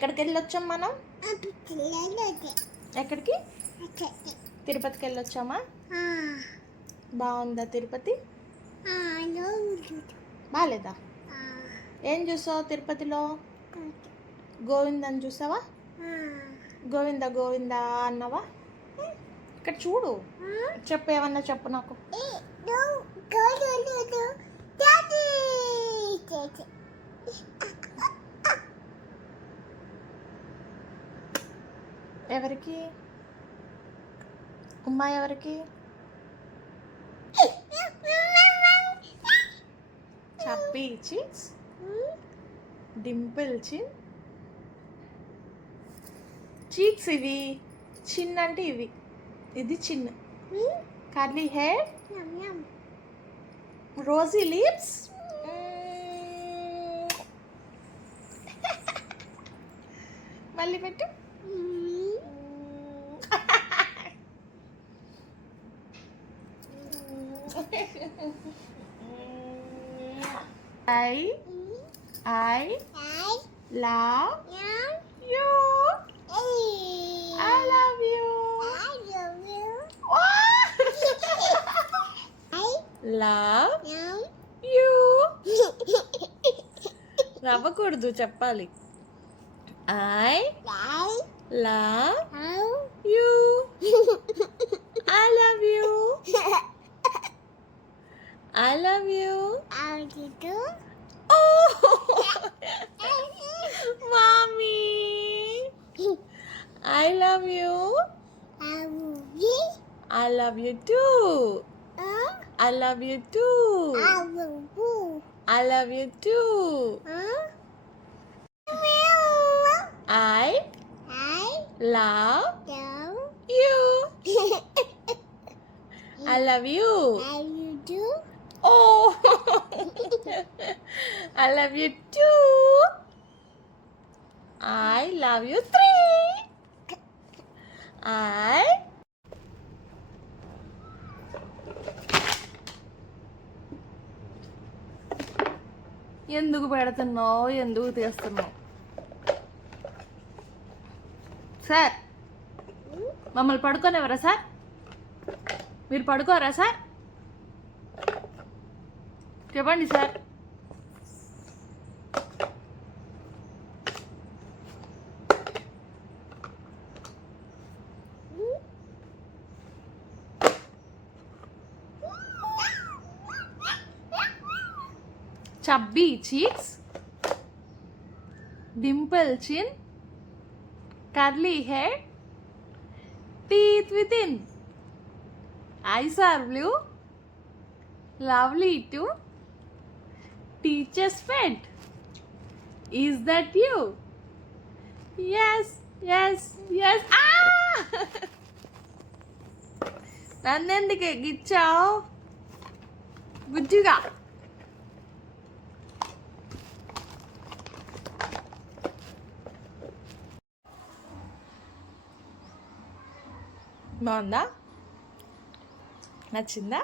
ఎక్కడికి వెళ్ళొచ్చాం మనం? ఎక్కడికి? తిరుపతికి వెళ్ళొచ్చామా? బాగుందా తిరుపతి? బాగాలేదా? ఏం చూసావు తిరుపతిలో? గోవిందని చూసావా? గోవింద గోవింద అన్నవా? ఇక్కడ చూడు, చెప్పు, ఏమన్నా చెప్పు నాకు. ఎవరికి? ఉమ్మా ఎవరికి? చప్పి చీక్స్, డింపుల్ చిన్. చీక్స్ ఇవి, చిన్ అంటే ఇవి. ఇది చిన్. కర్లీ హెయిర్, రోజీ లిప్స్, మళ్ళీ పెట్టు. I love you. I love you. Love you. నవ్వకూడదు, చెప్పాలి. I love you. I love you. I love you. Oh, mommy. I love you. I love you too. I love you too. I love you too. I love you. I love you. Oh, I love you too. I love you three. I ఎందుకు పెడుతున్నావు? ఎందుకు తీస్తున్నావు? సార్, మమ్మల్ని పడుకోనివ్వరా సార్? మీరు పడుకోరా సార్? చెప్పండి sir. Chubby cheeks, Dimple చిన్, curly hair, teeth within, eyes are blue, lovely too, teacher's pet. Is that you? Yes, yes, yes. నన్నెందుకే గిచ్చావు బుజ్జిగా? బాగుందా? నచ్చిందా?